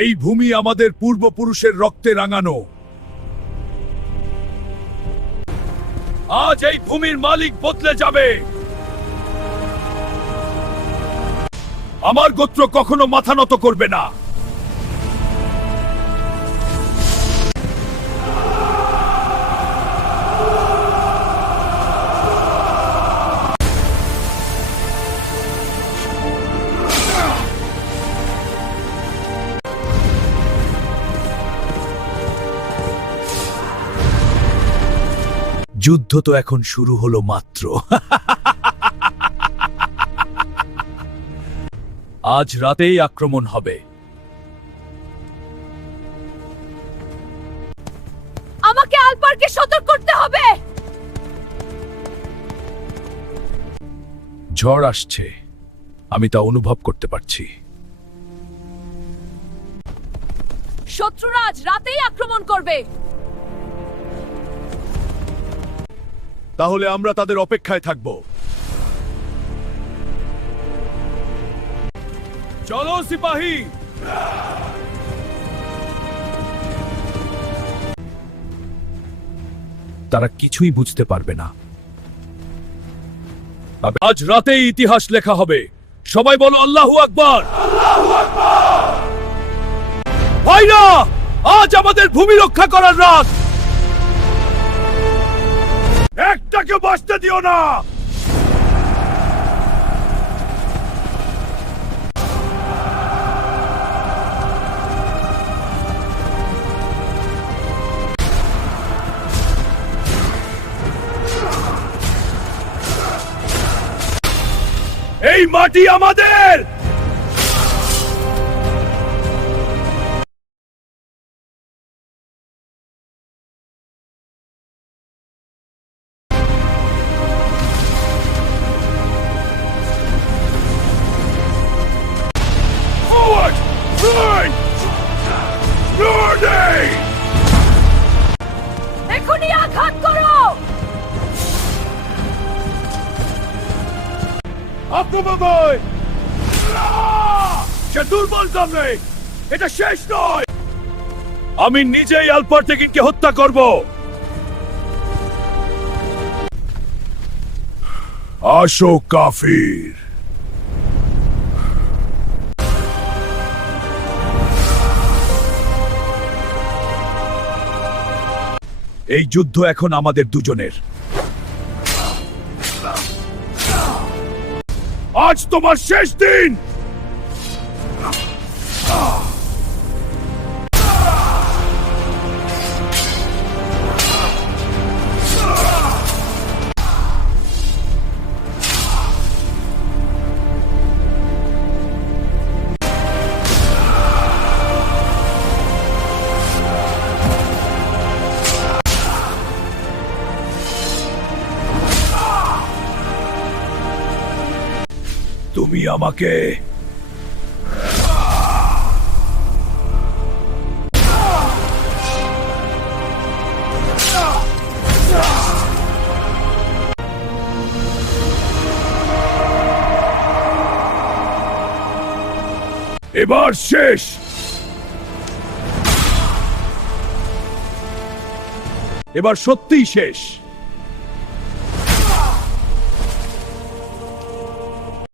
এই ভূমি আমাদের পূর্বপুরুষের রক্তে রাঙানো। আজ এই ভূমির মালিক বদলে যাবে। আমার গোত্র কখনো মাথা নত করবে না। যুদ্ধ তো এখন শুরু হলো মাত্র। আজ রাতেই আক্রমণ হবে। আমাকে আলপারকে সতর্ক করতে হবে। ঝড় আসছে, আমি তা অনুভব করতে পারছি। শত্রুরা আজ রাতেই আক্রমণ করবে। তাহলে আমরা তাদের অপেক্ষায় থাকব। চলো সিপাহী। তারা কিছুই বুঝতে পারবে না। আজ রাতেই ইতিহাস লেখা হবে। সবাই বলো আল্লাহু আকবার। ভাইরা, আজ আমাদের ভূমি রক্ষা করার রাত। একটাকে বাঁচতে দিও না। এই মাটি আমাদের। Forward! Right! Norday! এখনই আঘাত করো। আত্মবাবয়! সে দুর্বল সামনে। এটা শেষ নয়। আমি নিজেই আলপারটেকিনকে হত্যা করব। আসো কাফির। এই যুদ্ধ এখন আমাদের দুজনের। আজ তোমার শেষ দিন। তুমি আমাকে এবার শেষ। এবার সত্যিই শেষ।